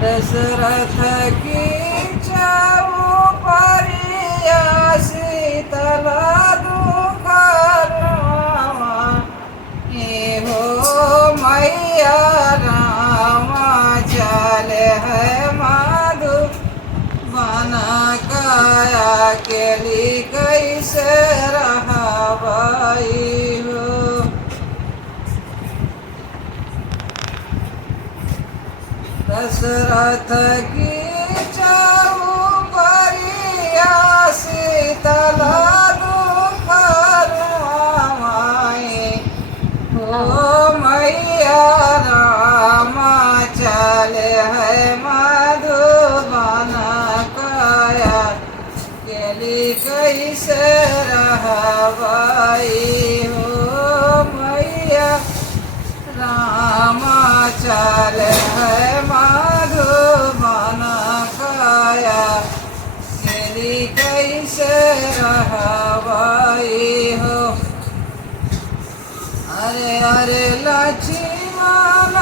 दशरथ की चौपरिया शीतल दुख रामा हो मैया रामा चले है माधु बना काया के लिए कैसे रहाबाई हो। दशरथ की चौपरिया शीतल दुख रामाए हो मैया रामा चले है मधुबन काया के लिए कैसे रहबाई हो मैया रामा चले है मधुबन काया के लिए कैसे रहबाई हो। अरे अरे लक्ष्मण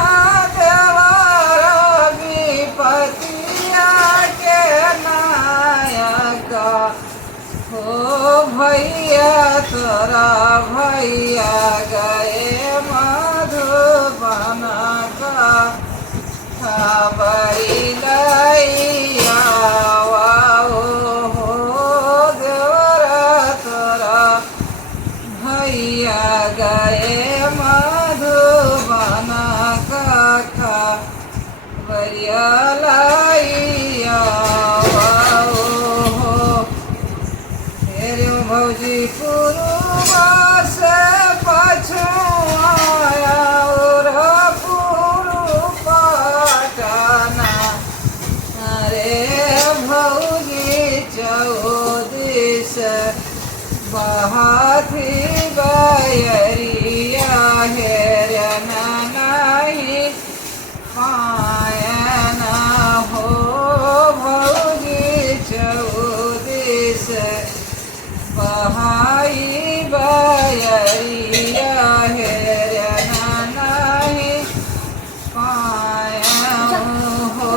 देवर विपतिया के नायक हो भैया तोरा भैया गए मधुबन का खबरी लैया हो देवर तोरा भैया गए मधुबन का खबरिया लैया हो। तेरे भौजी पूर्वा से पछुआया और पूर्व पटना अरे भौजी चौदिस बहाथी बयरिया हेरन नहीं पायना हो भौजी चौदिस बहाई बयरिया हेरन नहीं पाया हो।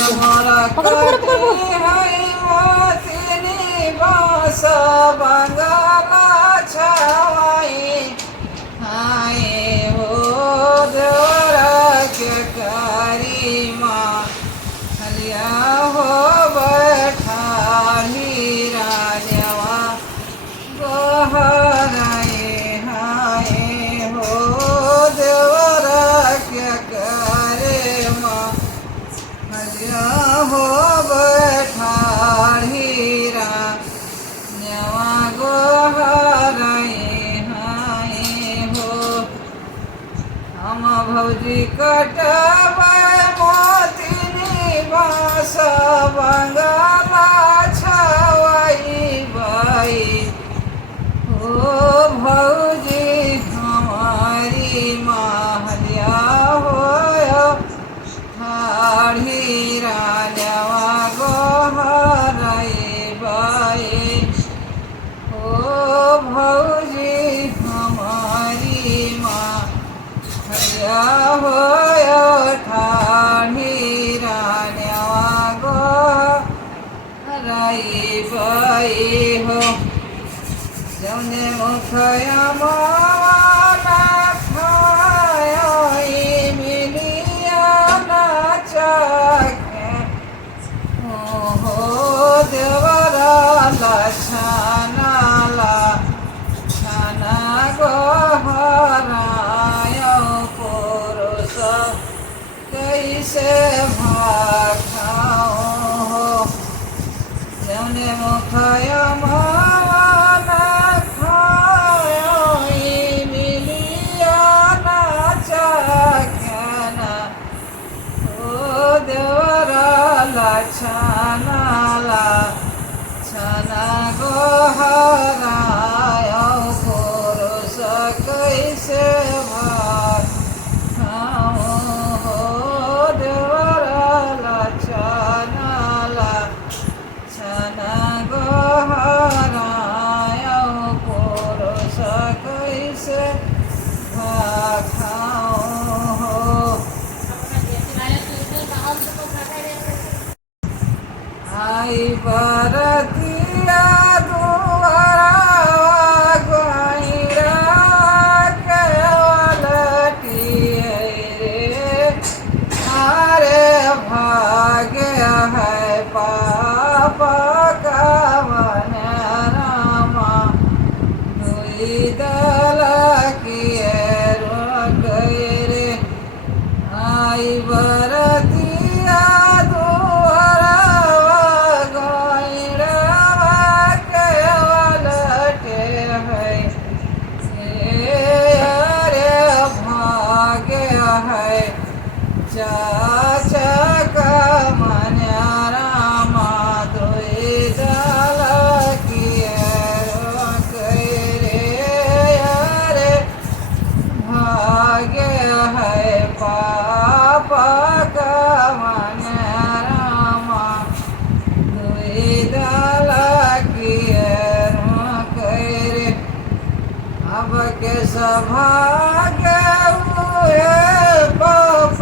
हमारा बास बंगाला छाई हाय हो देवरा के करी माँ हलिया हो बैठा हीरा देवा गहराए हाय हो देवरा के करे माँ हलिया हो बैठा हीरा नेवा गोहराए हाय हो। हम भौजी कटबै मोतिनी बास बंगाला छाई बाई हो भौजी हमारी महलिया हो हीरा नेवा गोहराए बाई हो भौजी हमारी माँ हरिया हो हीरा नेवा गोहराए बाई हो। जौने मुखया माना खाया मिलिया नाचा हो देवरा लछाना छाना गोहराय पुरुष कैसे भाखाओ हो। जौने मुखया माना खाया मिलिया नाचा हो देवरा लछाना छाना गोहराय पुरुष कैसे भाखाओ हो देवरा लछाना छाना गोहराय बरतिया दुआरा गैरा के लटिए रे अरे भाग्य है पाप कवन रामा दुई दल किए रे आई बरतिया दुआरा गैरा के लटे है अरे भाग्य है चाचा का मन रामा दुई दल किए रे अरे भाग्य है पाप कवन रामा दुई दल किए रे अब के सभाग्य हुए पाप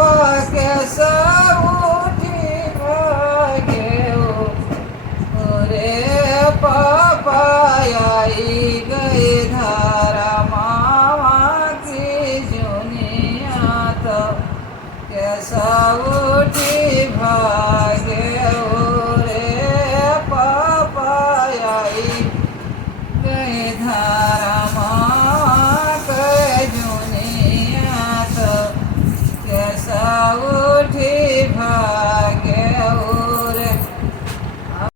के सब उठी भाग्य रे पाप आई गई धार